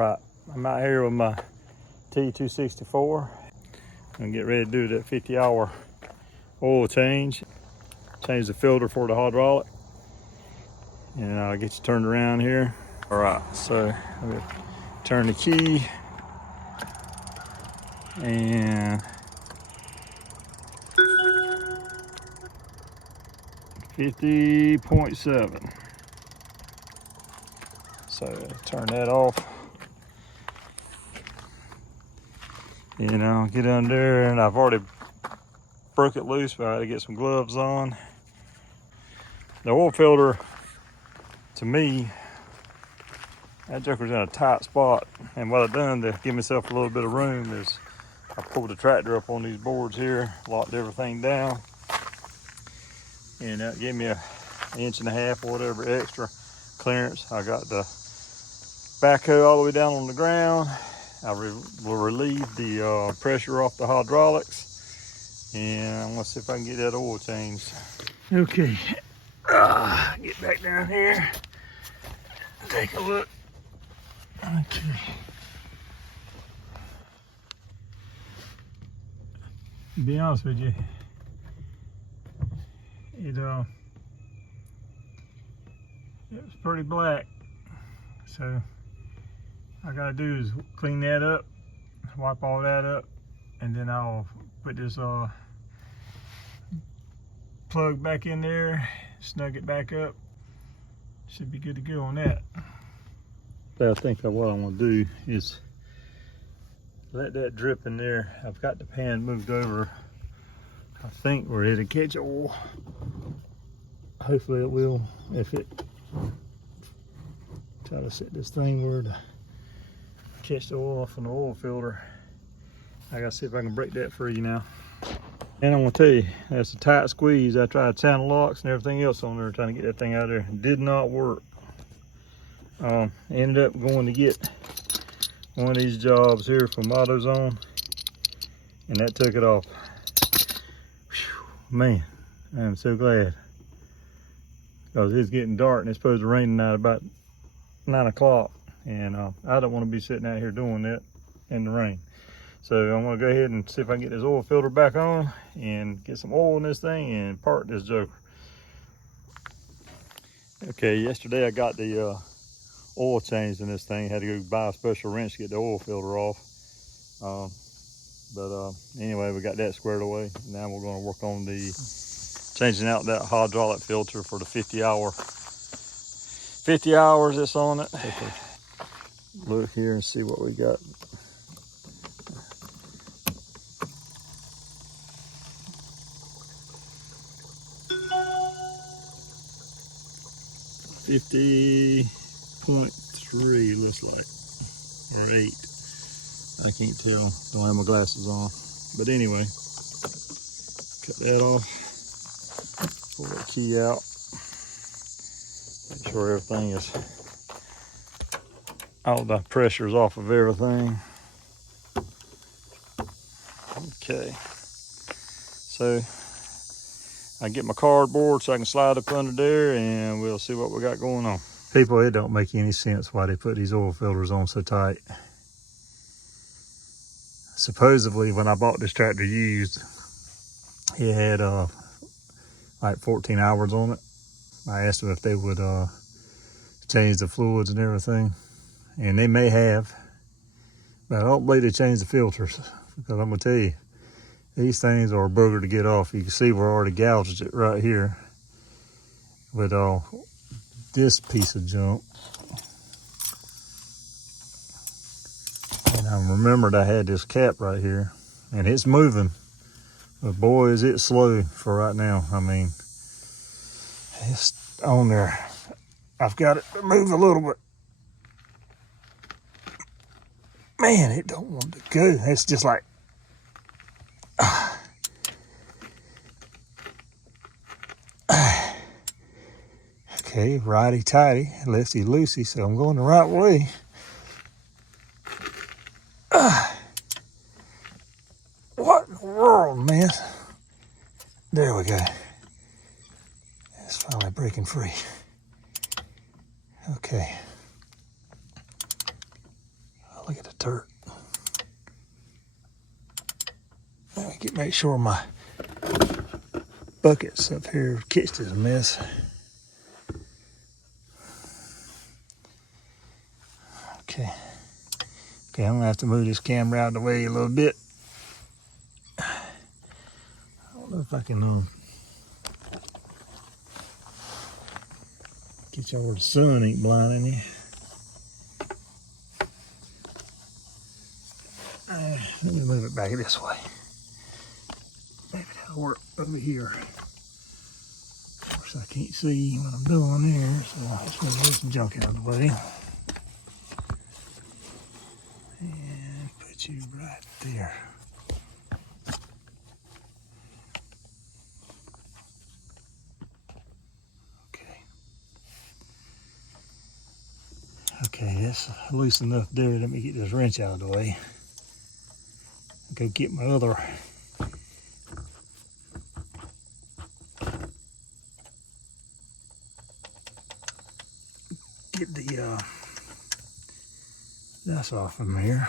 Right, I'm out here with my T264. I'm gonna get ready to do that 50-hour oil change. Change the filter for the hydraulic. And I'll get you turned around here. All right, so I'm gonna turn the key and 50.7. So turn that off. And I'll get under, and I've already broke it loose, but I gotta get some gloves on. The oil filter, to me, that joker's in a tight spot. And what I've done to give myself a little bit of room is I pulled the tractor up on these boards here, locked everything down, and that gave me an inch and a half or whatever extra clearance. I got the backhoe all the way down on the ground. I will relieve the pressure off the hydraulics, and let's see if I can get that oil changed. Okay, get back down here, take a look. Okay. To be honest with you, it was pretty black, so all I gotta do is clean that up, wipe all that up, and then I'll put this plug back in there, snug it back up. Should be good to go on that. I think that what I want to do is let that drip in there. I've got the pan moved over, I think, where it'll catch oil. Hopefully it will. If it, try to set this thing where to catch the oil off on the oil filter. I gotta see if I can break that free now. And I'm gonna tell you, that's a tight squeeze. I tried channel locks and everything else on there trying to get that thing out of there. It did not work. Ended up going to get one of these jobs here from AutoZone, and that took it off. Whew, man, I'm so glad, because it's getting dark and it's supposed to rain tonight about 9 o'clock, and I don't want to be sitting out here doing that in the rain. So I'm gonna go ahead and see if I can get this oil filter back on and get some oil in this thing and park this joker. Okay, yesterday I got the oil changed in this thing. Had to go buy a special wrench to get the oil filter off. Anyway, we got that squared away. Now we're going to work on the changing out that hydraulic filter for the 50 hours that's on it. Okay. Look here and see what we got. .3 looks like, or 8. I can't tell, don't have my glasses on. But anyway, cut that off, pull that key out, make sure everything is, all the pressure's off of everything. Okay, so I get my cardboard so I can slide up under there, and we'll see what we got going on. People, it don't make any sense why they put these oil filters on so tight. Supposedly, when I bought this tractor used, it had like 14 hours on it. I asked them if they would change the fluids and everything, and they may have, but I don't believe they changed the filters, because I'm gonna tell you, these things are a booger to get off. You can see we're already gouged it right here with this piece of junk. And I remembered I had this cap right here, and it's moving, but boy is it slow for right now. I mean, it's on there. I've got it to move a little bit. Man, it don't want to go. It's just like, okay, righty tighty, lefty loosey, so I'm going the right way. What in the world, man? There we go. It's finally breaking free. Okay. turret. Make sure my buckets up here catch this mess. Okay. Okay, I'm gonna have to move this camera out of the way a little bit. I don't know if I can get y'all where the sun ain't blinding you. Let me move it back this way. Maybe that'll work over here. Of course, I can't see what I'm doing there, so I'll just move this junk out of the way. And put you right there. Okay. Okay, that's loose enough there. Let me get this wrench out of the way. Go get my other that's off from here.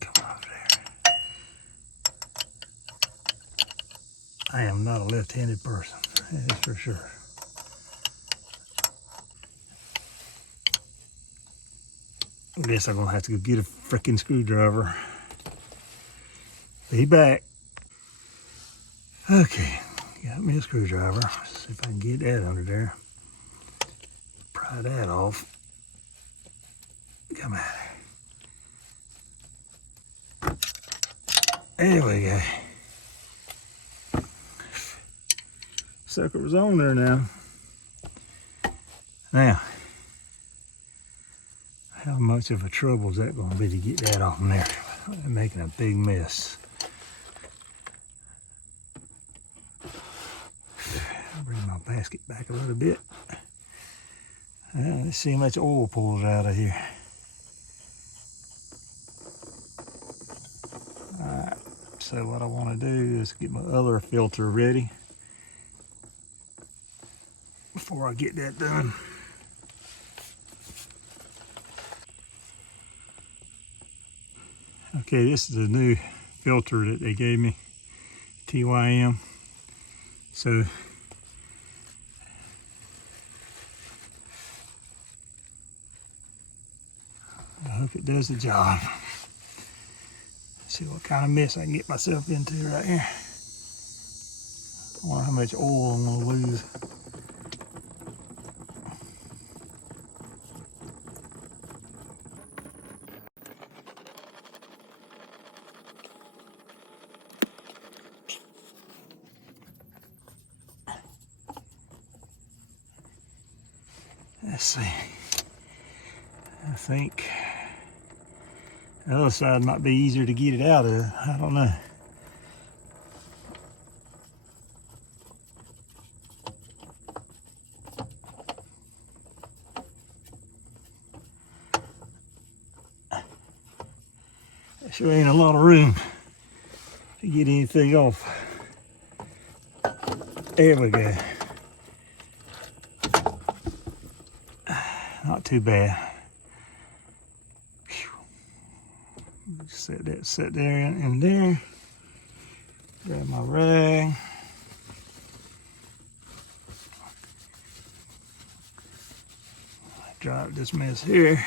Come over there. I am not a left-handed person, that is for sure. I guess I'm gonna have to go get a freaking screwdriver. Be back. Okay, got me a screwdriver. Let's see if I can get that under there. Pry that off. Come on. There we go. Sucker was on there now. Now, how much of a trouble is that going to be to get that off in there? I'm making a big mess. I'll bring my basket back a little bit. Let's see how much oil pulls out of here. Alright, so what I want to do is get my other filter ready before I get that done. Okay, this is the new filter that they gave me, TYM. So I hope it does the job. See what kind of mess I can get myself into right here. I wonder how much oil I'm gonna lose. Let's see. I think the other side might be easier to get it out of. I don't know. There sure ain't a lot of room to get anything off. There we go. Not too bad. Set there and there. Grab my rag. Drop this mess here.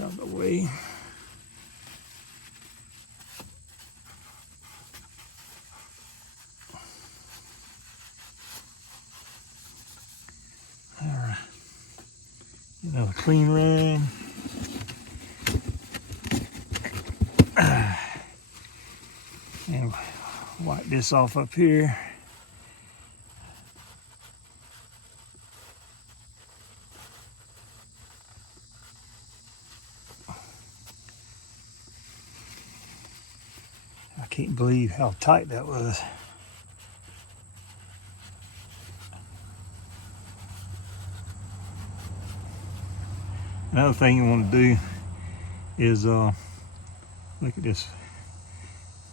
Out of the way. Another clean rag. And wipe this off up here. I can't believe how tight that was. Another thing you want to do is look at this.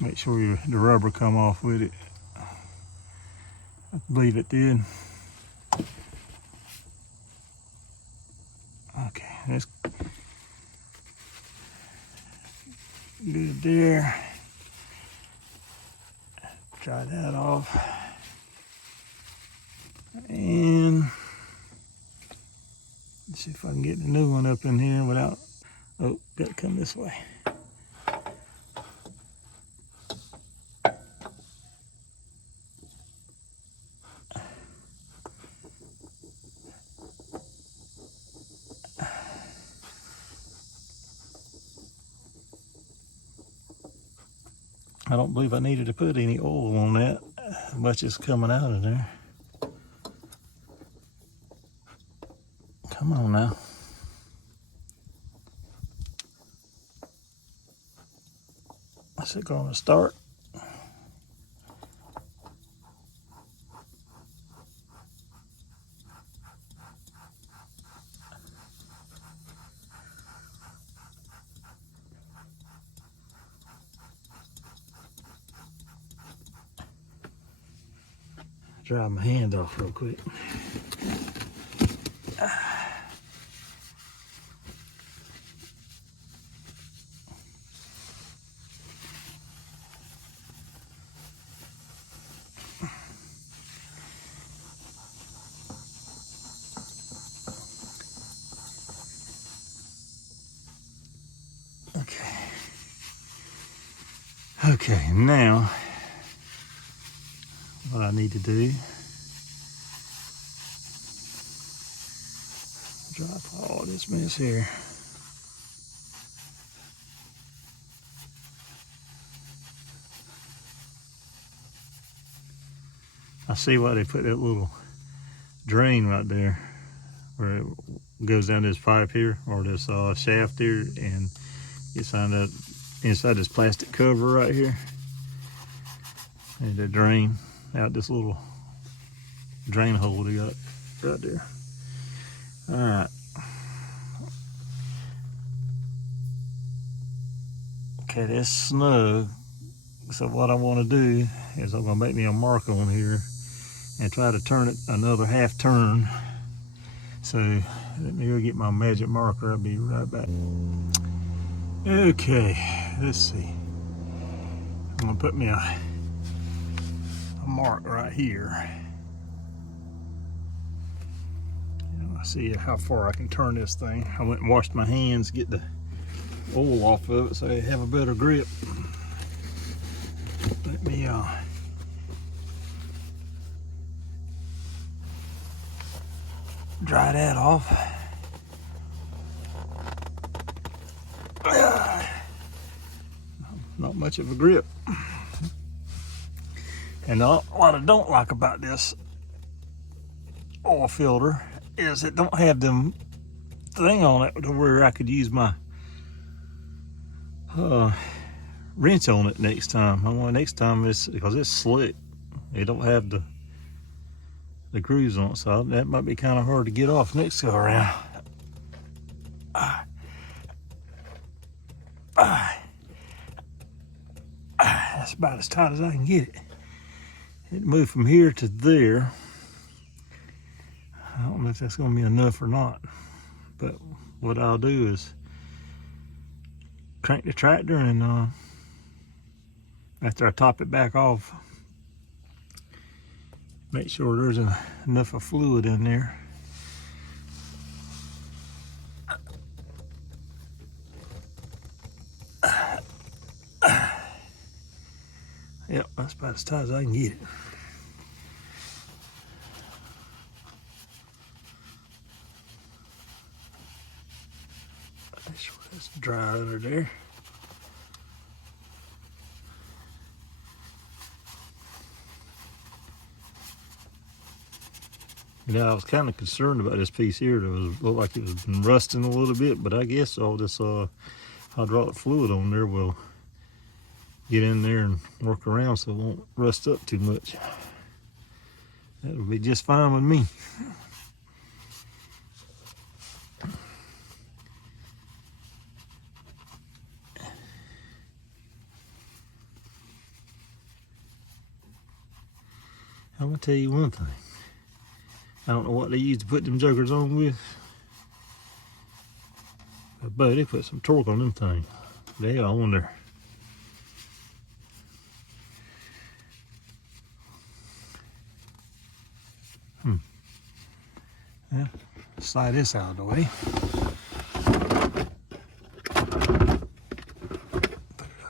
Make sure the rubber come off with it. I believe it did. Okay, that's good there. Dry that off. And let's see if I can get the new one up in here without, oh, gotta come this way. I don't believe I needed to put any oil on that, much is coming out of there. Come on now. Is it going to start? Dry my hand off real quick. Okay, now what I need to do, drop all this mess here. I see why they put that little drain right there where it goes down this pipe here, or this shaft here, and gets inside this plastic cover right here. And they drain out this little drain hole they got right there. All right. Okay, that's snug. So what I want to do is I'm going to make me a mark on here and try to turn it another half turn. So let me go get my magic marker. I'll be right back. Okay, let's see. I'm going to put me a mark right here. See how far I can turn this thing. I went and washed my hands, get the oil off of it so I have a better grip. Let me dry that off. Not much of a grip. And what I don't like about this oil filter is it don't have them thing on it to where I could use my wrench on it next time. I want next time is because it's slick. It don't have the grooves on it, so that might be kind of hard to get off next go around. That's about as tight as I can get it. It moved from here to there. I don't know if that's going to be enough or not, but what I'll do is crank the tractor, and after I top it back off, make sure there's enough of fluid in there. Yep, that's about as tight as I can get it. Make sure that's dry under there. You know, I was kind of concerned about this piece here. It looked like it was been rusting a little bit, but I guess all this hydraulic fluid on there will get in there and work around so it won't rust up too much. That'll be just fine with me. I'm gonna tell you one thing. I don't know what they used to put them jokers on with. But they put some torque on them things. They are on there. Yeah, slide this out of the way.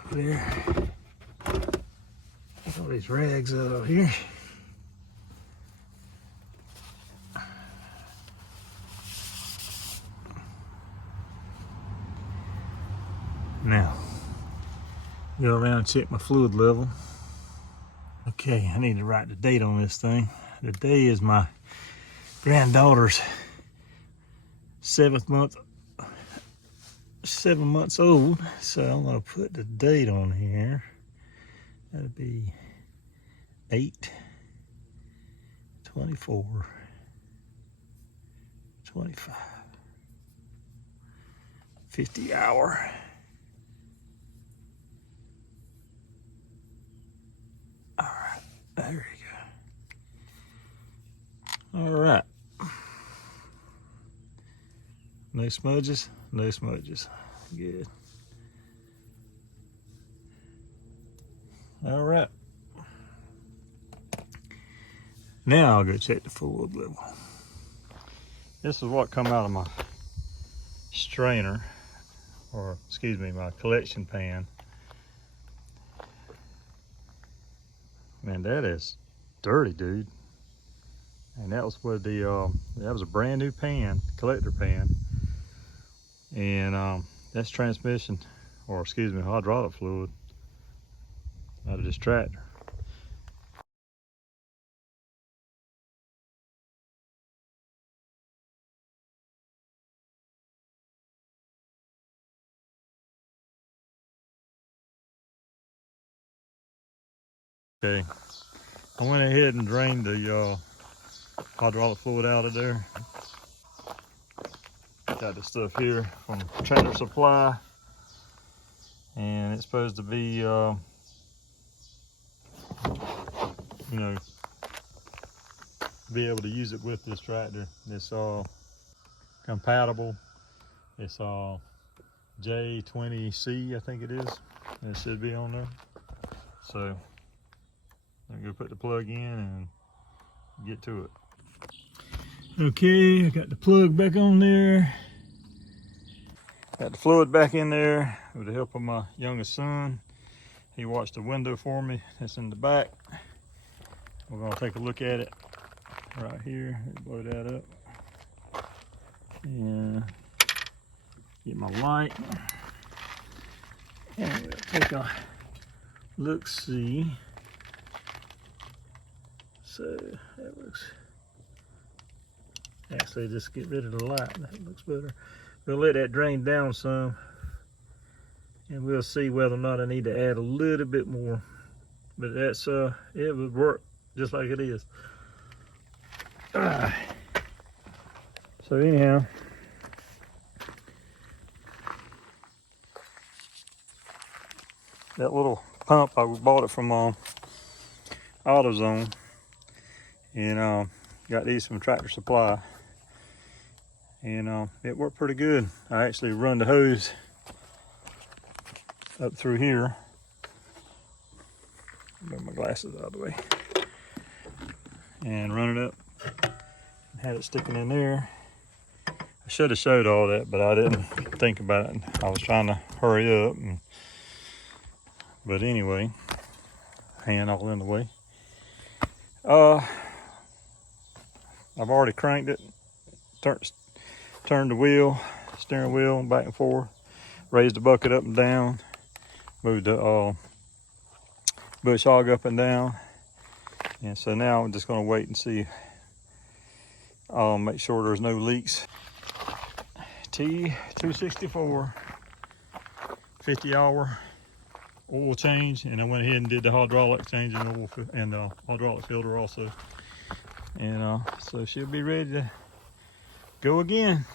Put it over there. Get all these rags out of here. Now, go around and check my fluid level. Okay, I need to write the date on this thing. The day is my granddaughter's 7 months old. So I'm gonna put the date on here. That'll be 8/24/25. 50 hour. All right, there you go. All right. No smudges, no smudges. Good. All right. Now I'll go check the fluid level. This is what come out of my strainer, or excuse me, my collection pan. Man, that is dirty, dude. And that was what that was a brand new pan, collector pan. And that's transmission, or excuse me, hydraulic fluid out of this tractor. Okay, I went ahead and drained the hydraulic fluid out of there. Got this stuff here from Tractor Supply, and it's supposed to be, you know, be able to use it with this tractor. It's compatible. It's J20C, I think it is. It should be on there. So I'm gonna go put the plug in and get to it. Okay, I got the plug back on there. Got the fluid back in there with the help of my youngest son. He watched the window for me. It's in the back. We're gonna take a look at it right here. Blow that up. And get my light. And we'll take a look-see. So that looks, actually just get rid of the light, that looks better. We'll let that drain down some, and we'll see whether or not I need to add a little bit more. But that's it would work just like it is. So anyhow, that little pump, I bought it from AutoZone, and got these from Tractor Supply, and it worked pretty good. I actually run the hose up through here. Move my glasses out of the way, and run it up, and had it sticking in there. I should have showed all that, but I didn't think about it. I was trying to hurry up, but anyway, hand all in the way. I've already cranked it, turned the wheel, steering wheel back and forth, raised the bucket up and down, moved the bush hog up and down. And so now I'm just gonna wait and see, make sure there's no leaks. T264, 50-hour oil change, and I went ahead and did the hydraulic change in oil and the hydraulic filter also. And so she'll be ready to go again.